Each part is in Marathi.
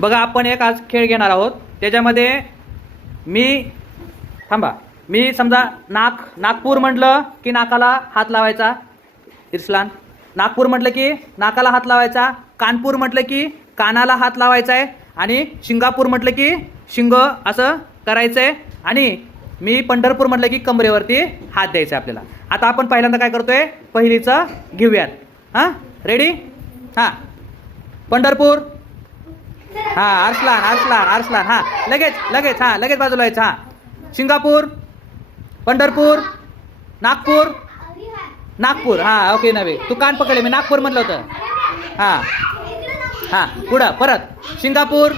बघा आपण एक आज खेळ घेणार आहोत. त्याच्यामध्ये मी समजा नागपूर म्हटलं की नाकाला हात लावायचा. इर्सलान. नागपूर म्हटलं की नाकाला हात लावायचा. कानपूर म्हटलं की कानाला हात लावायचा आहे. आणि सिंगापूर म्हटलं की शिंग असं करायचं आहे. आणि मी पंढरपूर म्हटलं की कमरेवरती हात द्यायचा आहे आपल्याला. आता आपण पहिल्यांदा काय करतोय, पहिलीचं घेऊयात. हां रेडी. हां पंढरपूर. हां अरसलान. हां लगेच हां लगेच बाजूला यायचं. हां सिंगापूर, पंढरपूर, नागपूर. हां ओके नव्हे, तू कान पकडले, मी नागपूर म्हटलं होतं. हां पुढं परत सिंगापूर,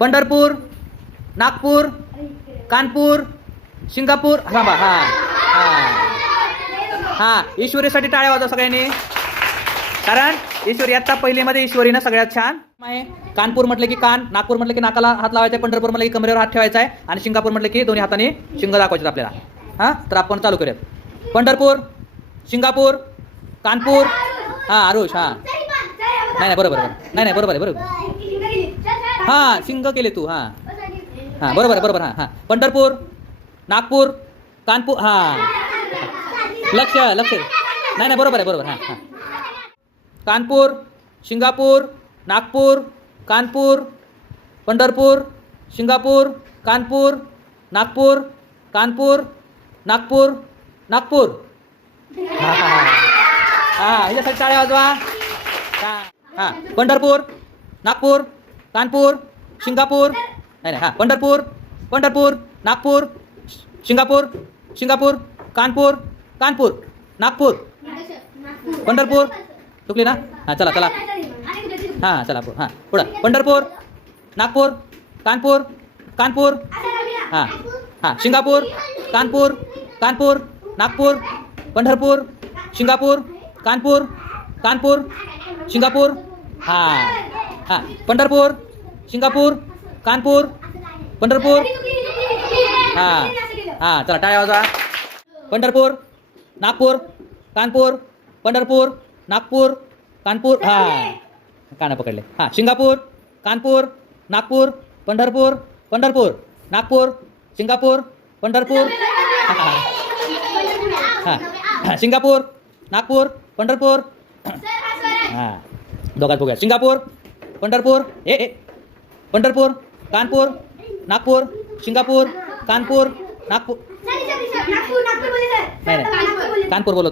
पंढरपूर, नागपूर, कानपूर, सिंगापूर. थांबा. हां ईश्वरीसाठी टाळ्या वाजवा सगळ्यांनी, कारण ईश्वरी आता पहिलीमध्ये ईश्वरीनं सगळ्यात छान आहे. कानपूर म्हटलं की कान, नागपूर म्हटलं की नाकाला हात लावायचा आहे, पंढरपूर म्हटलं की कमरेवर हात ठेवायचा आहे, आणि सिंगापूर म्हटलं की दोन्ही हाताने शिंग दाखवायचे आपल्याला. हां तर आपण चालू करूयात. पंढरपूर, सिंगापूर, कानपूर. हां आरुष. हां नाही बरोबर आहे. हां शिंग केले तू. हां बरोबर. हां पंढरपूर, नागपूर, कानपूर. हां लक्ष नाही बरोबर. हां कानपूर, सिंगापूर, नागपूर, कानपूर, पंढरपूर, सिंगापूर, कानपूर, नागपूर, नागपूर. हां याच्यासाठी टाळ्या वाजवा. हां पंढरपूर, नागपूर, कानपूर, सिंगापूर. नाही हां पंढरपूर, नागपूर, सिंगापूर, कानपूर, नागपूर, पंढरपूर. चुकली ना. हां चला. हां चला हां पुढं पंढरपूर, नागपूर, कानपूर. हां Singapore, Kanpur, Nagpur, Pandharpur, Singapore, Kanpur, Singapore. हां पंढरपूर, सिंगापूर, कानपूर, पंढरपूर. हां चला टाळ्या वाजवा. पंढरपूर, नागपूर, कानपूर, पंढरपूर, नागपूर, कानपूर. हां काना पकडले. हां सिंगापूर, कानपूर, नागपूर, पंढरपूर, नागपूर, सिंगापूर, पंढरपूर. हां सिंगापूर, नागपूर, पंढरपूर. हां दोघात बघूया. सिंगापूर, पंढरपूर. पंढरपूर, कानपूर, नागपूर, सिंगापूर, कानपूर, नागपूर. नाही कानपूर बोलतो.